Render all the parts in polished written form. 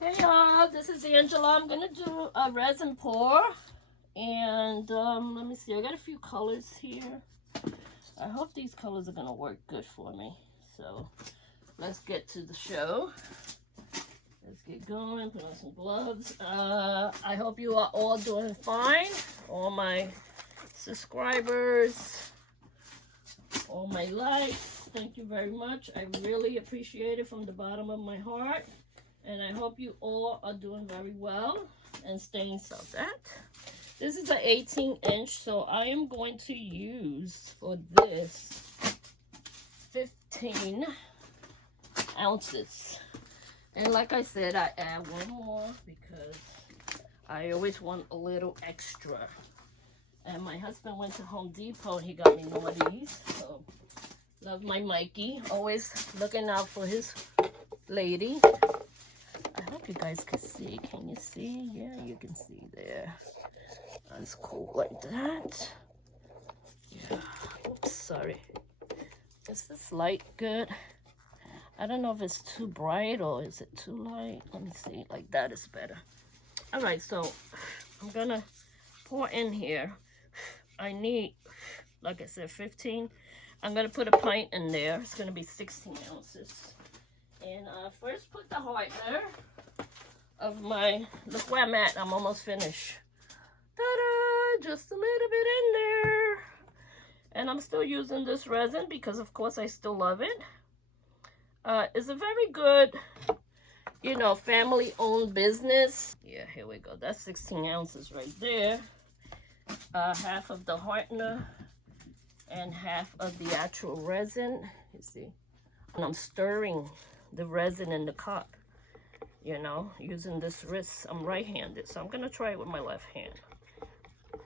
Hey y'all, this is Angela. I'm gonna do a resin pour, and let me see. I got a few colors here. I hope these colors are gonna work good for me. So let's get to the show. Let's get going. Put on some gloves. I hope you are all doing fine. All my subscribers, all my likes. Thank you very much. I really appreciate it from the bottom of my heart. And I hope you all are doing very well and staying safe. This is an 18-inch, so I am going to use for this 15 ounces. And like I said, I add one more because I always want a little extra. And my husband went to Home Depot and he got me more of these. So love my Mikey, always looking out for his lady. I hope you guys can see. Can you see? Yeah, you can see there. That's cool like that. Yeah. Oops, sorry. Is this light good? I don't know if it's too bright or is it too light. Let me see. Like that is better. All right, so I'm gonna pour in here. I need, like I said, 15. I'm gonna put a pint in there. It's gonna be 16 ounces. And first put the hardener of my, look where I'm at, I'm almost finished. Ta-da! Just a little bit in there. And I'm still using this resin because of course I still love it. It's a very good, you know, family-owned business. Yeah, here we go. That's 16 ounces right there. Half of the hardener and half of the actual resin. You see? And I'm stirring the resin in the cup, you know, using this wrist. I'm right-handed, so I'm gonna try it with my left hand.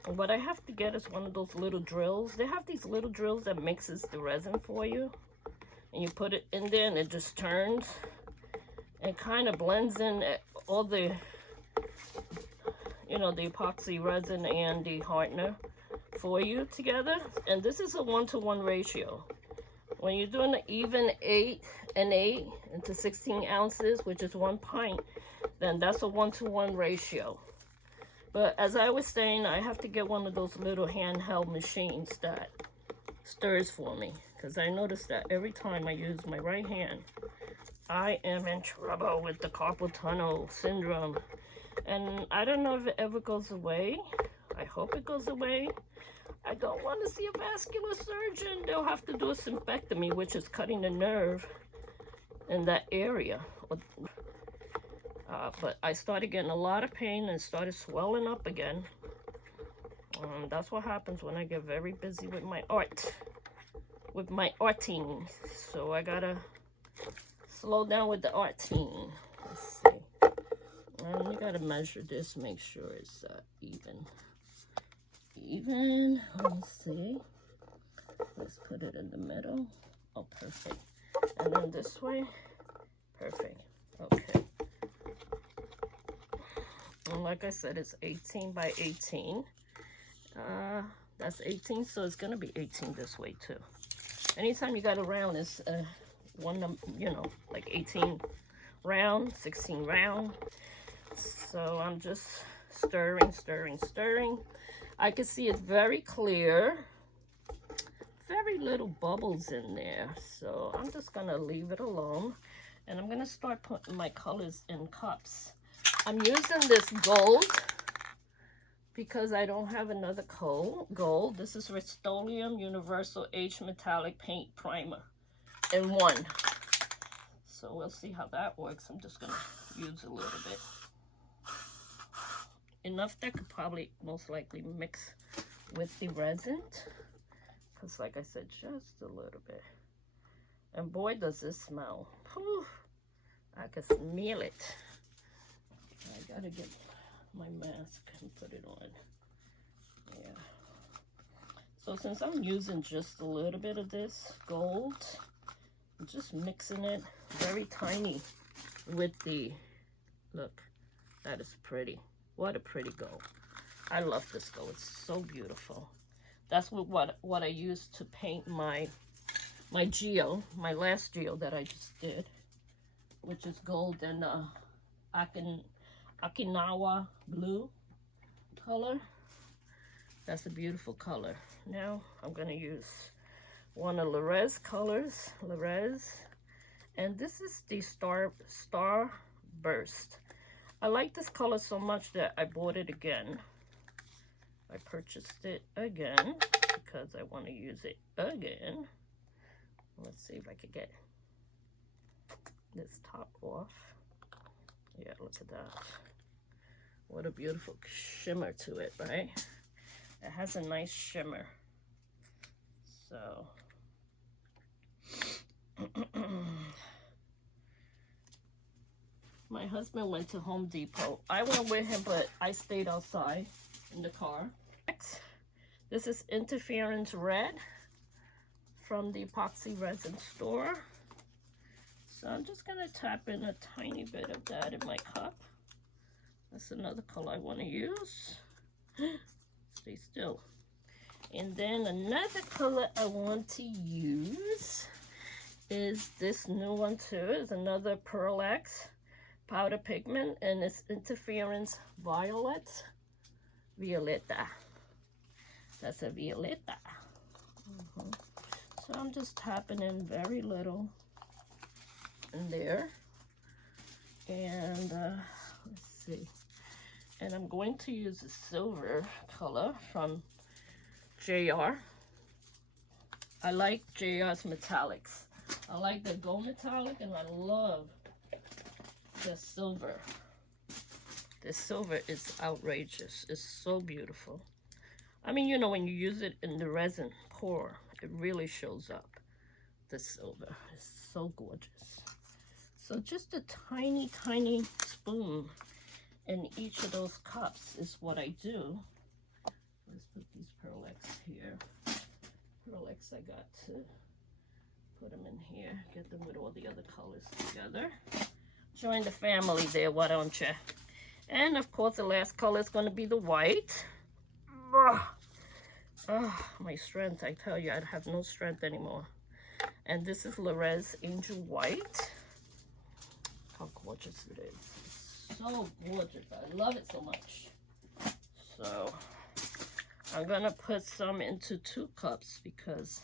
And what I have to get is one of those little drills. They have these little drills that mixes the resin for you, and you put it in there and it just turns and kind of blends in all the, you know, the epoxy resin and the hardener for you together. And this is a 1-to-1 ratio. When you're doing an even 8 and 8 into 16 ounces, which is 1 pint, then that's a 1-to-1 ratio. But as I was saying, I have to get one of those little handheld machines that stirs for me, because I noticed that every time I use my right hand, I am in trouble with the carpal tunnel syndrome. And I don't know if it ever goes away. I hope it goes away. I don't want to see a vascular surgeon. They'll have to do a sympectomy, which is cutting the nerve in that area. But I started getting a lot of pain and started swelling up again. That's what happens when I get very busy with my art, with my arting. So I gotta slow down with the arting. Let's see. And you gotta measure this, make sure it's even. Let me see. Let's put it in the middle. Oh, perfect. And then this way. Perfect. Okay. And like I said, it's 18 by 18. That's 18, so it's gonna be 18 this way too. Anytime you got a round, it's one, you know, like 18 round, 16 round. So I'm just stirring, stirring, stirring. I can see it's very clear, very little bubbles in there. So I'm just gonna leave it alone. And I'm gonna start putting my colors in cups. I'm using this gold because I don't have another gold. This is Rust-Oleum Universal H Metallic Paint Primer in 1. So we'll see how that works. I'm just gonna use a little bit. Enough that could probably most likely mix with the resin, because like I said, just a little bit. And boy, does this smell. Whew, I can smell it. I gotta get my mask and put it on. Yeah. So since I'm using just a little bit of this gold, I'm just mixing it very tiny with the, look, that is pretty. What a pretty gold. I love this gold. It's so beautiful. That's what I used to paint my geo, my last geo that I just did, which is gold and Okinawa blue color. That's a beautiful color. Now I'm gonna use one of Lorez colors, Lorez, and this is the Starburst. I like this color so much that I bought it again. I purchased it again because I want to use it again. Let's see if I can get this top off. Yeah, look at that. What a beautiful shimmer to it, right? It has a nice shimmer. So my husband went to Home Depot. I went with him, but I stayed outside in the car. Next, this is Interference Red from the Epoxy Resin store. So I'm just gonna tap in a tiny bit of that in my cup. That's another color I want to use. Stay still. And then another color I want to use is this new one too. It's another Pearl X powder pigment, and it's Interference Violet. Violeta. That's a Violeta. So I'm just tapping in very little in there. And let's see. And I'm going to use a silver color from JR. I like JR's metallics. I like the gold metallic, and I love the silver. The silver is outrageous. It's so beautiful. I mean, you know, when you use it in the resin pour, it really shows up. The silver is so gorgeous. So just a tiny, tiny spoon in each of those cups is what I do. Let's put these Pearl X here. Pearl X, I got to put them in here. Get them with all the other colors together. Join the family there, why don't you? And of course, the last color is going to be the white. Oh, my strength, I tell you, I'd have no strength anymore. And this is Lorez Angel White. How gorgeous it is. It's so gorgeous. I love it so much. So I'm going to put some into 2 cups because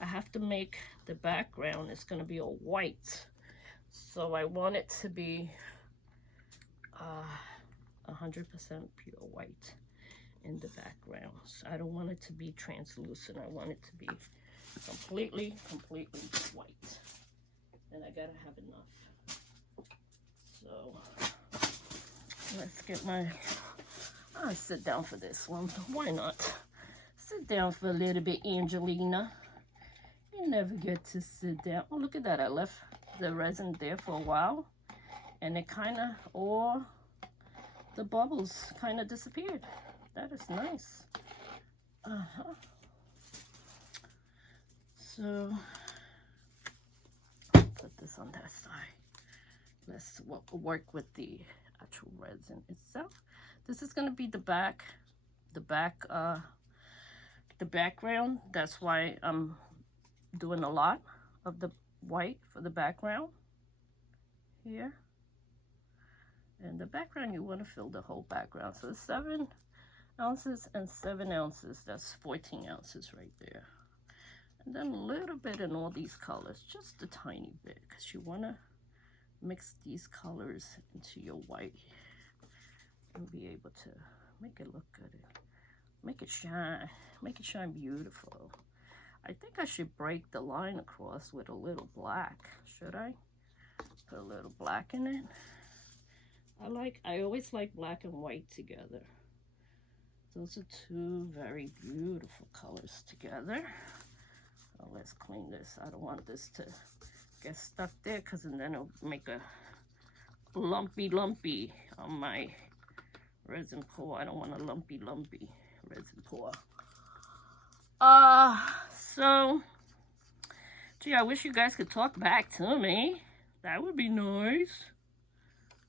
I have to make the background. It's going to be all white. So I want it to be 100% pure white in the background. So I don't want it to be translucent. I want it to be completely white. And I gotta have enough. So let's get my, I'll sit down for this one. Why not? Sit down for a little bit, Angelina. You never get to sit down. Oh, look at that. I left the resin there for a while, and it kind of, all the bubbles kind of disappeared. That is nice. So put this on that side. Let's work with the actual resin itself. This is going to be the background. That's why I'm doing a lot of the white for the background here. And the background, you want to fill the whole background. So 7 ounces and 7 ounces. That's 14 ounces right there. And then a little bit in all these colors, just a tiny bit, because you want to mix these colors into your white and be able to make it look good, make it shine beautiful. I think I should break the line across with a little black. Should I put a little black in it? I always like black and white together. Those are 2 very beautiful colors together. So let's clean this. I don't want this to get stuck there, because then it'll make a lumpy on my resin pour. I don't want a lumpy resin pour. So gee, I wish you guys could talk back to me. That would be nice.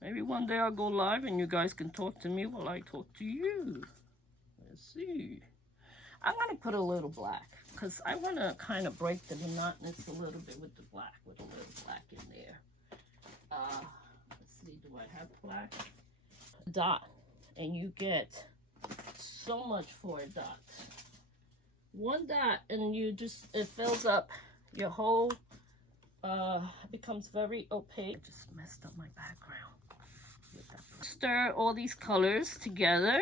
Maybe one day I'll go live and you guys can talk to me while I talk to you. Let's see. I'm going to put a little black because I want to kind of break the monotonous a little bit with the black, with a little black in there. Let's see, do I have black dot, and you get so much for a dot. One dot and you just, it fills up your whole, becomes very opaque. Just messed up my background with that. Stir all these colors together,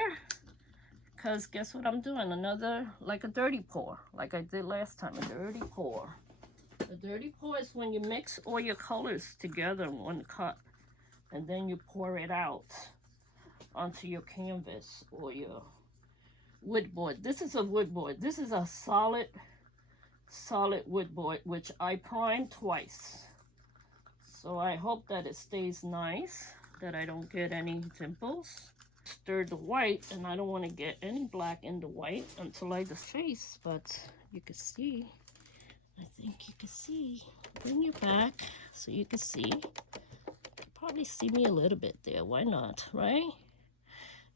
because guess what I'm doing? Another, like a dirty pour, like I did last time, a dirty pour. A dirty pour is when you mix all your colors together in one cup, and then you pour it out onto your canvas or your wood board. This is a wood board. This is a solid wood board, which I primed twice. So I hope that it stays nice, that I don't get any dimples. Stir the white, and I don't want to get any black in the white until I deface, but you can see, I think you can see. Bring your back so you can see. You can probably see me a little bit there. Why not, right?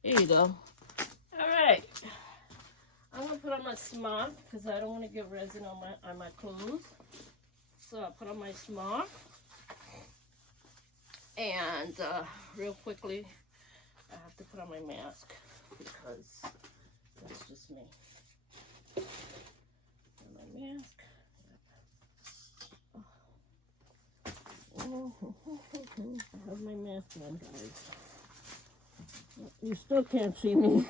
There you go. All right. I'm gonna put on my smock because I don't want to get resin on my clothes. So I put on my smock, and real quickly, I have to put on my mask because that's just me. Put on my mask. Oh, I have my mask on, guys. You still can't see me.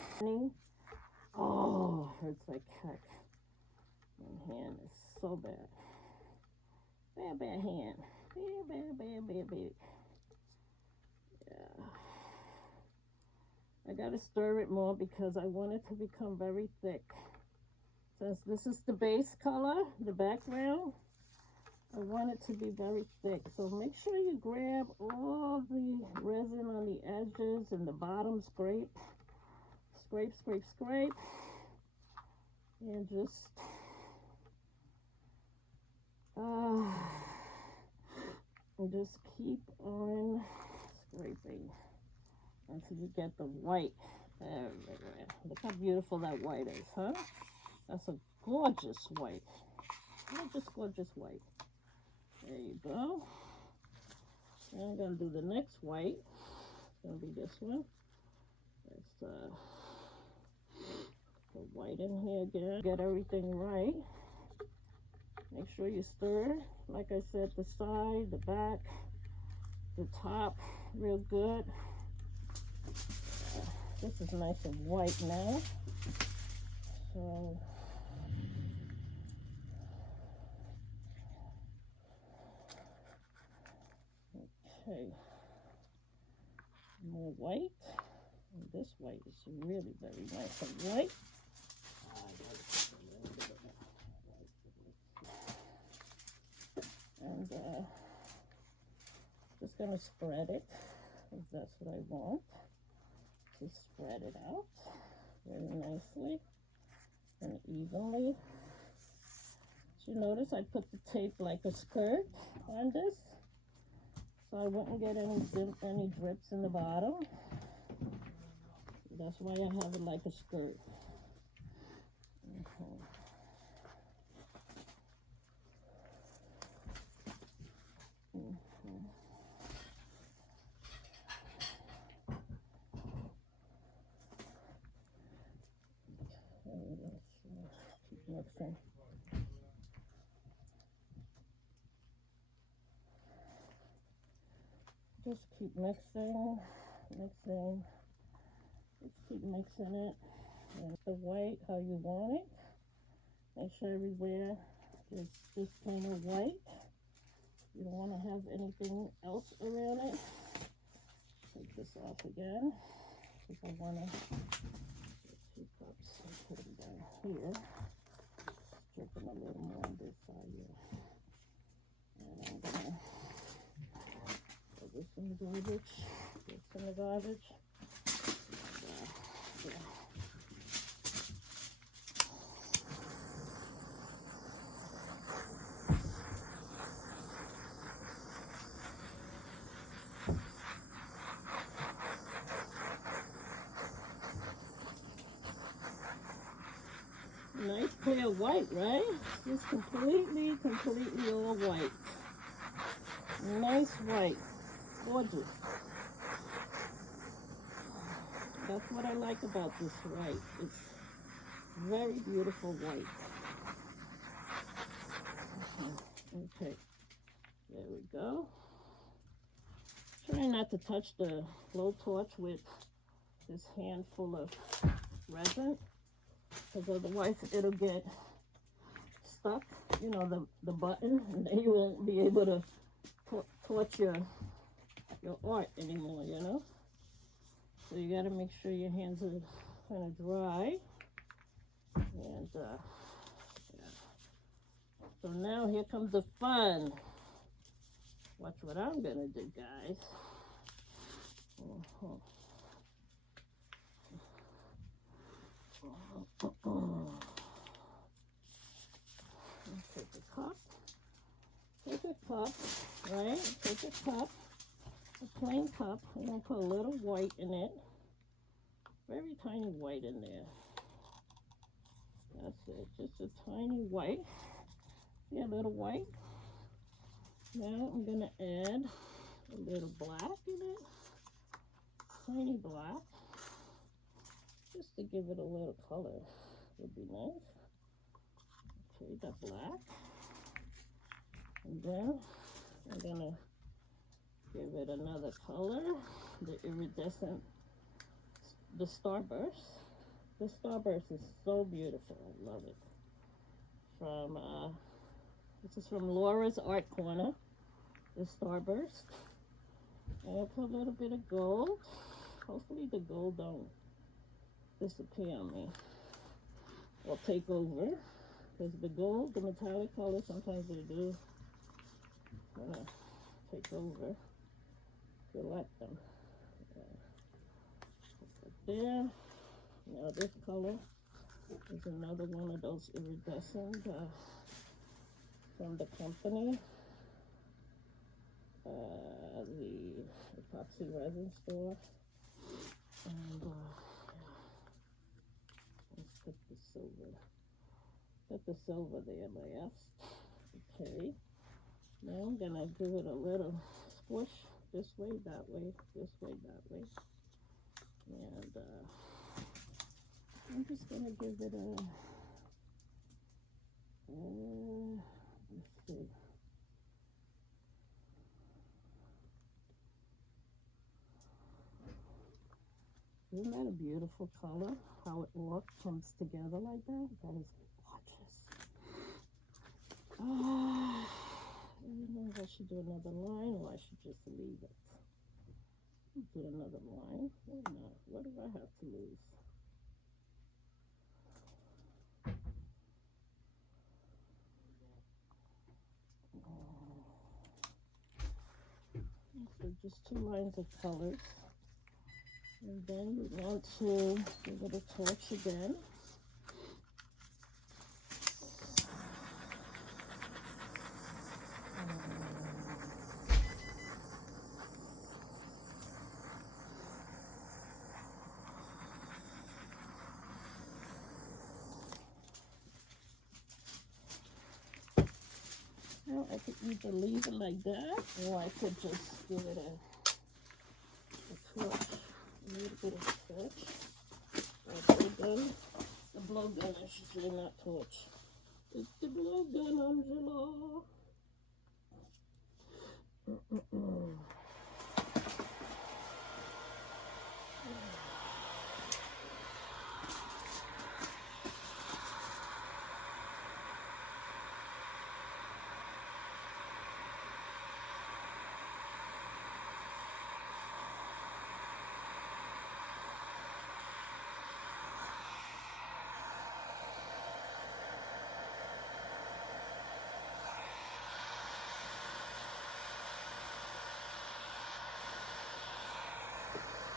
Oh, hurts like heck. My hand is so bad. Bad hand. Bad. Yeah. I gotta stir it more because I want it to become very thick. Since this is the base color, the background, I want it to be very thick. So make sure you grab all the resin on the edges and the bottom, scrape, and just keep on scraping until you get the white. Look how beautiful that white is, huh? That's a gorgeous white. Gorgeous white. There you go. Now I'm gonna do the next white. It's gonna be this one. Let's put white in here again. Get everything right. Make sure you stir, like I said, the side, the back, the top, real good. This is nice and white now. So okay, more white. And this white is really very nice and white. And just gonna spread it, if that's what I want. To spread it out very nicely and evenly. So you notice I put the tape like a skirt on this, so I wouldn't get any drips in the bottom. That's why I have it like a skirt. Keep mixing. Just keep mixing. Just keep mixing it. And the white how you want it. Make sure everywhere is just plain of white. You don't want to have anything else around it. Take this off again, because I want to get 2 cups and put them down here. Stripping a little more on this side here. And I'm going to put this in the garbage. This in the garbage. Yeah. Nice clear white, right? Just completely all white. Nice white. Gorgeous. That's what I like about this white. It's very beautiful white. Okay, there we go. Try not to touch the blowtorch with this handful of resin, because otherwise it'll get stuck, you know, the button, and then you won't be able to torch your art anymore, you know. So you got to make sure your hands are kind of dry. And yeah. So now here comes the fun. Watch what I'm gonna do, guys. Take a cup. Take a cup, right? Take a cup, a plain cup. I'm gonna put a little white in it. Very tiny white in there. That's it, just a tiny white. See a little white? Now I'm gonna add a little black in it. Tiny black. Just to give it a little color would be nice. Okay, the black. And then I'm gonna give it another color, the iridescent, the Starburst. The Starburst is so beautiful, I love it. From, this is from Laura's Art Corner, the Starburst. And I put a little bit of gold. Hopefully the gold don't disappear on me or take over, because the gold, the metallic color, sometimes they do take over if you let them. Put it there. Now this color is another one of those iridescent from the company, the epoxy resin store. And let's put the silver. Put the silver there last. Okay. Now I'm gonna give it a little squish this way, that way, this way, that way. And I'm just gonna give it a, let's see. Isn't that a beautiful color? How it all comes together like that? That is gorgeous. I don't know if I should do another line or I should just leave it. Do another line. Why not? What do I have to lose? So just 2 lines of colors. And then you want to give it a torch again. Now I could either leave it like that, or I could just give it a torch, a little bit of torch. The blow gun, I should say, not torch. It's the blow gun, Angela.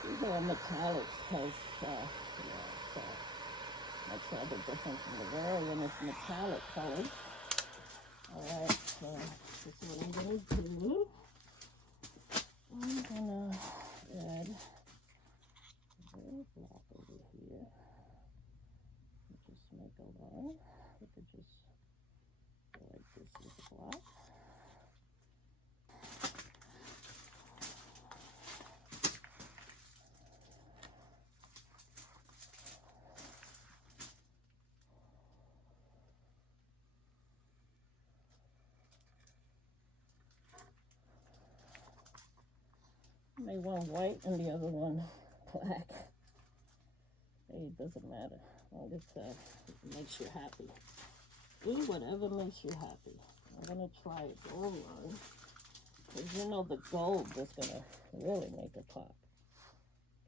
These are metallic, because that's rather different from the variant. It's metallic colored. Alright, so this is what I'm going to do. I'm going to add a little black over here. Just make a line. I could just go like this with the black. Made one white and the other one black. Hey, it doesn't matter. As long as it makes you happy. Do whatever makes you happy. I'm gonna try a gold one. Because you know the gold is gonna really make it pop.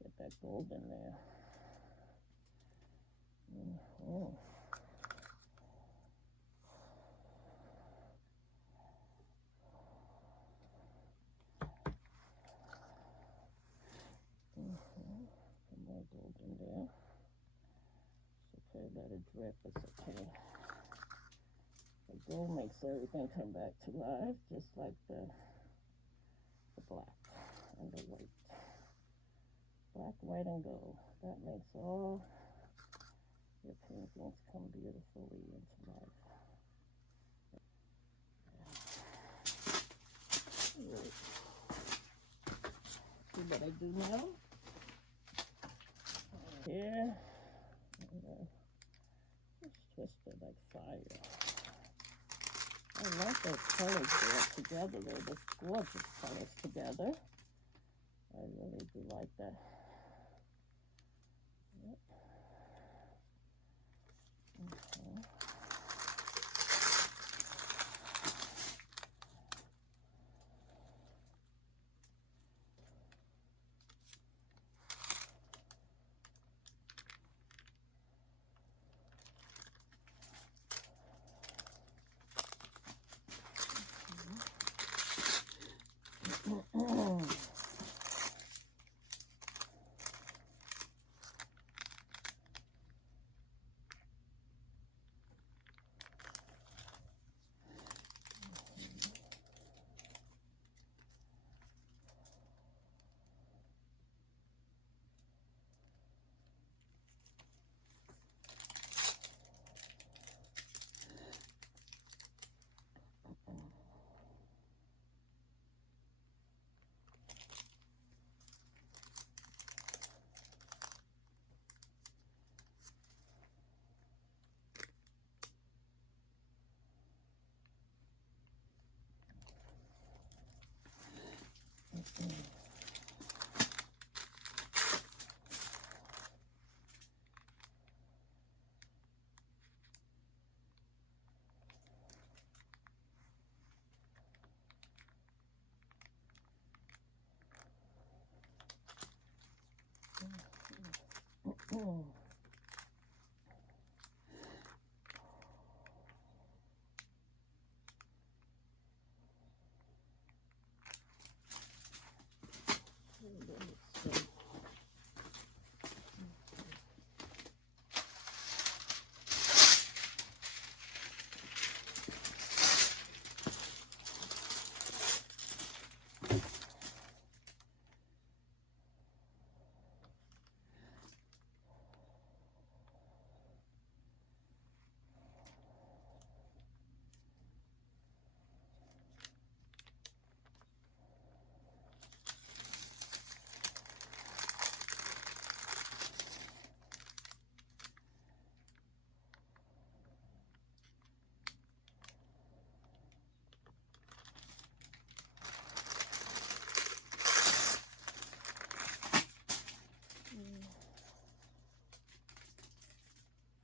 Get that gold in there. Some more gold in there. It's okay, let it drip, it's okay. The gold makes everything come back to life, just like the black and the white. Black, white, and gold. That makes all your paintings come beautifully into life. Right. See what I do now? Here, just twist it like fire. I like those colors there together. They're just gorgeous colors together. I really do like that. Yep. Okay.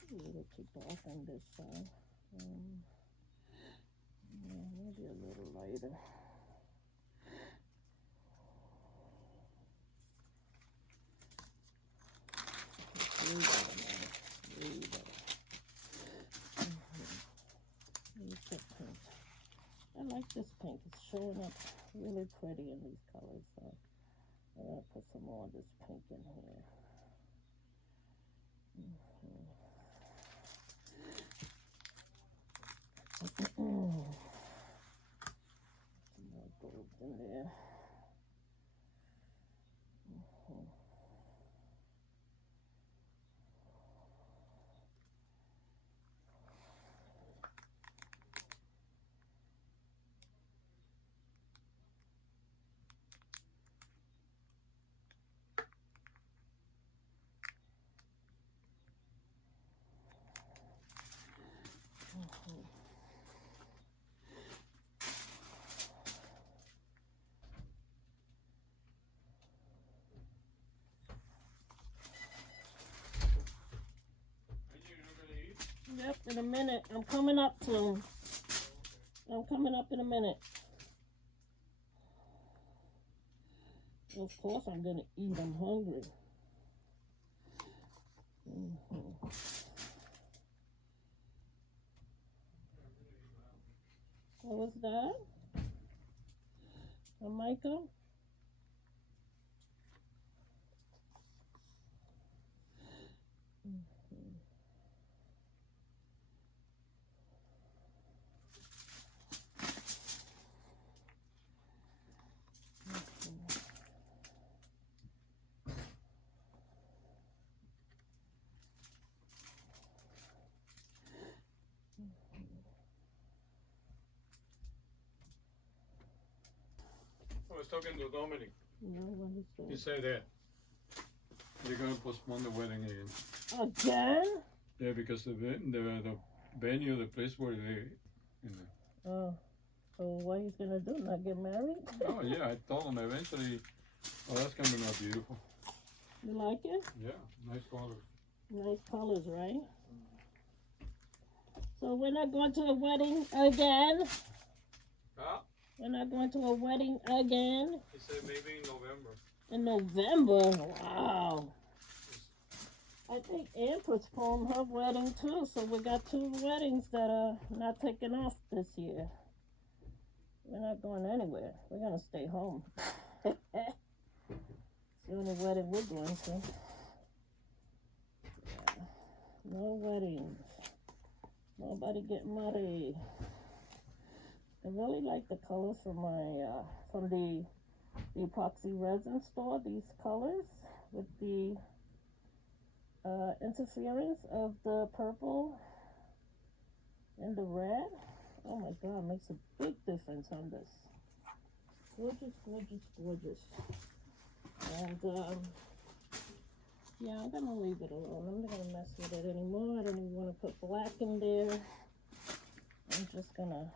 A little too dark on this side. Yeah, maybe a little lighter. Way better now. Way better. That pink. I like this pink. It's showing up really pretty in these colors. So I'm gonna put some more of this pink in here. Some more gold in there. Yep, in a minute. I'm coming up soon. I'm coming up in a minute. Of course I'm gonna eat. I'm hungry. What was that? A Mica? I was talking to Dominic. No, what is that? He said that they're gonna postpone the wedding again. Again? Yeah, because the venue, the place where they. Oh, so what he's gonna do? Not get married? Oh yeah, I told him eventually. Oh, that's gonna be more beautiful. You like it? Yeah, nice color. Nice colors, right? So we're not going to a wedding again? Huh? We're not going to a wedding again? He said maybe in November. In November? Wow. I think Ann postponed her wedding too, so we got 2 weddings that are not taking off this year. We're not going anywhere. We're gonna stay home. It's the only wedding we're going to. Yeah. No weddings. Nobody getting married. I really like the colors from my from the epoxy resin store. These colors with the interference of the purple and the red. Oh my god, makes a big difference on this. Gorgeous, gorgeous, gorgeous. And yeah, I'm gonna leave it alone. I'm not gonna mess with it anymore. I don't even want to put black in there. I'm just gonna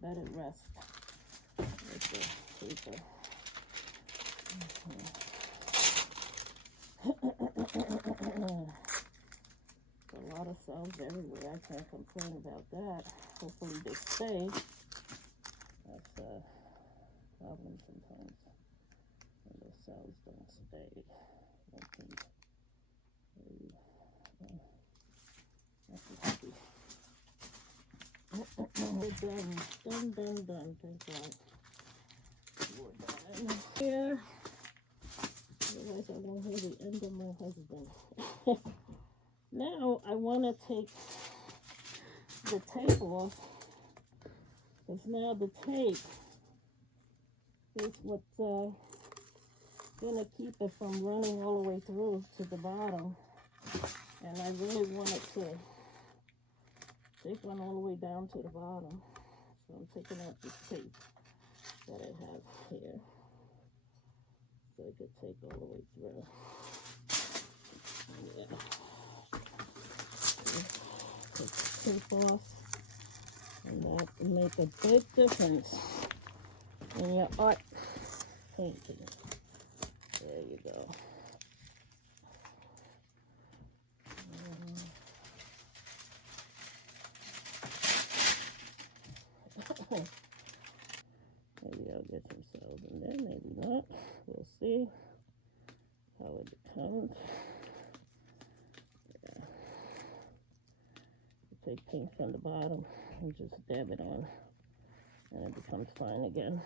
let it rest with the paper. A lot of cells everywhere. I can't complain about that. Hopefully they stay. That's a problem sometimes when the cells don't stay. Okay. We're done. Thank God. We're done. Here. Otherwise I won't hear the end of my husband. Now I want to take the tape off, because now the tape is what's gonna keep it from running all the way through to the bottom. And I really want it to take one all the way down to the bottom. So I'm taking out this tape that I have here, so it could take all the way through. Yeah. Take the tape off, and that will make a big difference in your art painting. There you go. Maybe I'll get some cells in there, maybe not. We'll see how it becomes. Yeah. You take paint from the bottom and just dab it on, and it becomes fine again.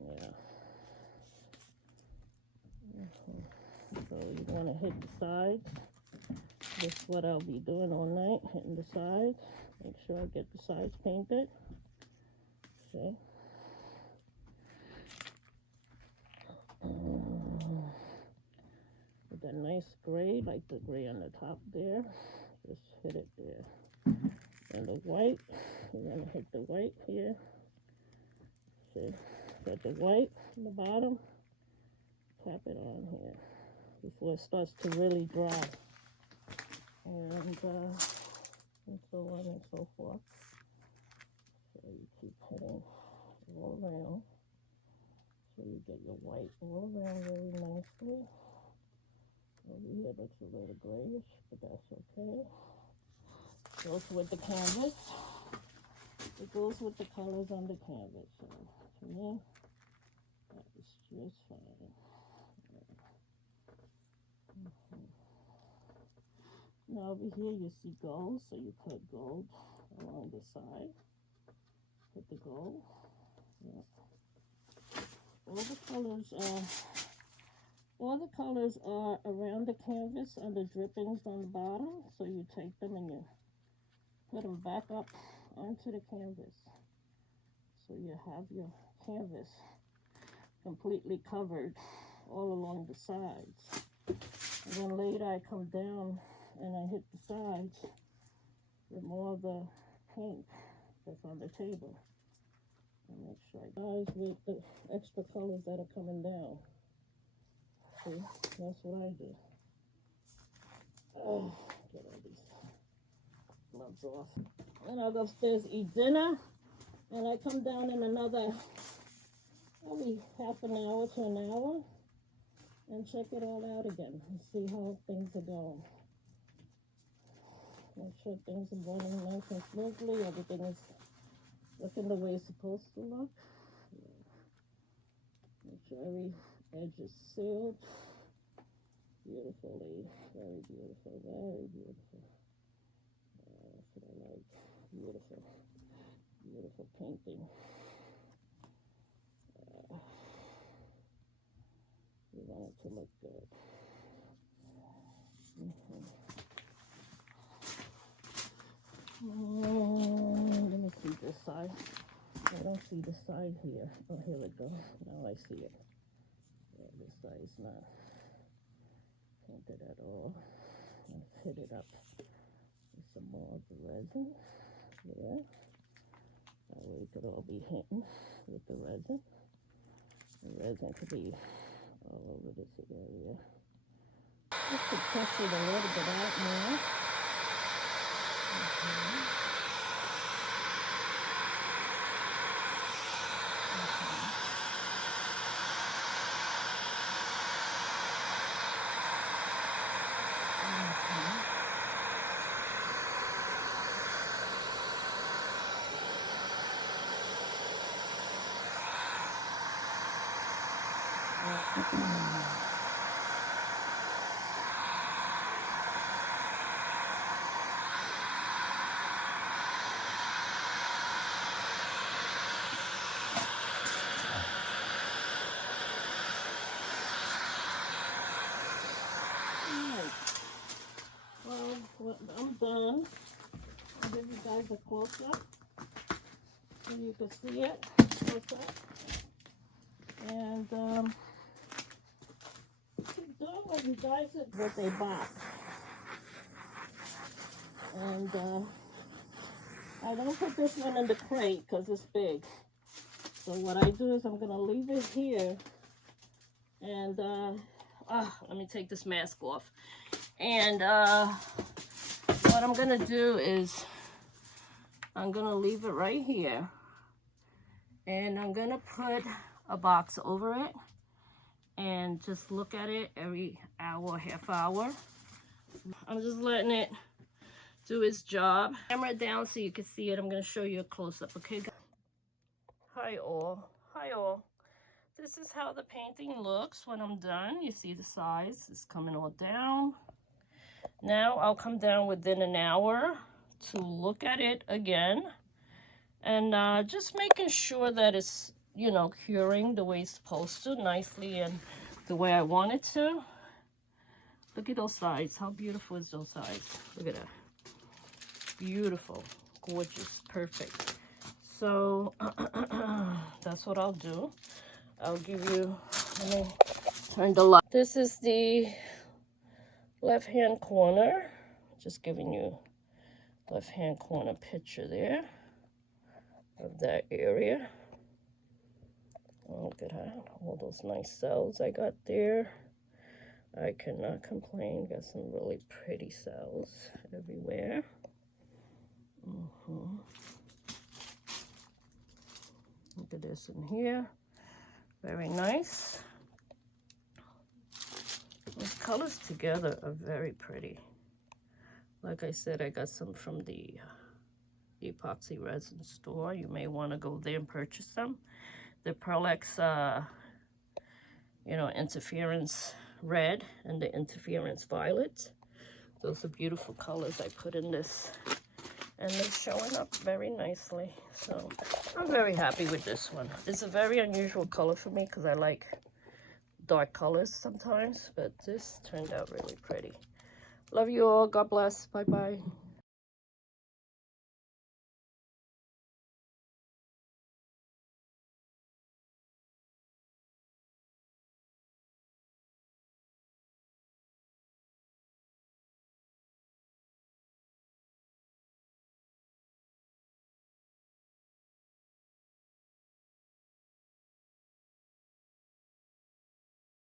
Yeah. So you want to hit the sides. This is what I'll be doing all night, hitting the sides. Make sure I get the sides painted. See? With a nice gray, like the gray on the top there. Just hit it there. And the white, you're going to hit the white here. See? Got the white on the bottom. Tap it on here before it starts to really dry. And so on and so forth. So you keep hitting all around. So you get your white all around very nicely. Over here looks a little grayish, but that's okay. Goes with the canvas. It goes with the colors on the canvas. So to me, that is just fine. Now over here you see gold, so you put gold along the side. Put the gold. Yeah. All the colors are around the canvas and the drippings on the bottom. So you take them and you put them back up onto the canvas. So you have your canvas completely covered all along the sides. And then later I come down and I hit the sides with more of the paint that's on the table. And make sure I guys with the extra colors that are coming down. See, that's what I do. Oh, get all these gloves off. Then I'll go upstairs, eat dinner, and I come down in another probably half an hour to an hour and check it all out again and see how things are going. Make sure things are running nice and smoothly, everything is looking the way it's supposed to look. Make sure every edge is sealed beautifully. Very beautiful, very beautiful. That's what I like. Beautiful, beautiful painting. You want it to look good. Let me see this side. I don't see the side here. Oh, here we go. Now I see it. Yeah, this side is not painted at all. Let's hit it up with some more of the resin. Yeah. That way it could all be hitting with the resin. The resin could be all over this area. Just to push it a little bit out more. Well, I'm done. I'll give you guys a close-up so you can see it close-up. And keep doing what you guys did with a box. And I don't put this one in the crate because it's big. So what I do is I'm going to leave it here. And let me take this mask off. And what I'm going to do is I'm going to leave it right here. And I'm going to put a box over it and just look at it every hour, half hour. I'm just letting it do its job. Camera down so you can see it. I'm going to show you a close-up, okay? Hi all. Hi all. This is how the painting looks when I'm done. You see the size is coming all down. Now I'll come down within an hour to look at it again. And just making sure that it's, you know, curing the way it's supposed to, nicely and the way I want it to. Look at those sides. How beautiful is those sides? Look at that. Beautiful, gorgeous, perfect. So that's what I'll do. I'll give you, let me turn the light. This is the left-hand corner. Just giving you left-hand corner picture there of that area. Oh, look at that. All those nice cells I got there. I cannot complain. Got some really pretty cells everywhere. Look at this in here. Very nice. Those colors together are very pretty. Like I said, I got some from the epoxy resin store. You may want to go there and purchase them. The Pearlex, you know, interference red and the interference violet. Those are beautiful colors I put in this. And they're showing up very nicely. So I'm very happy with this one. It's a very unusual color for me because I like dark colors sometimes. But this turned out really pretty. Love you all. God bless. Bye-bye.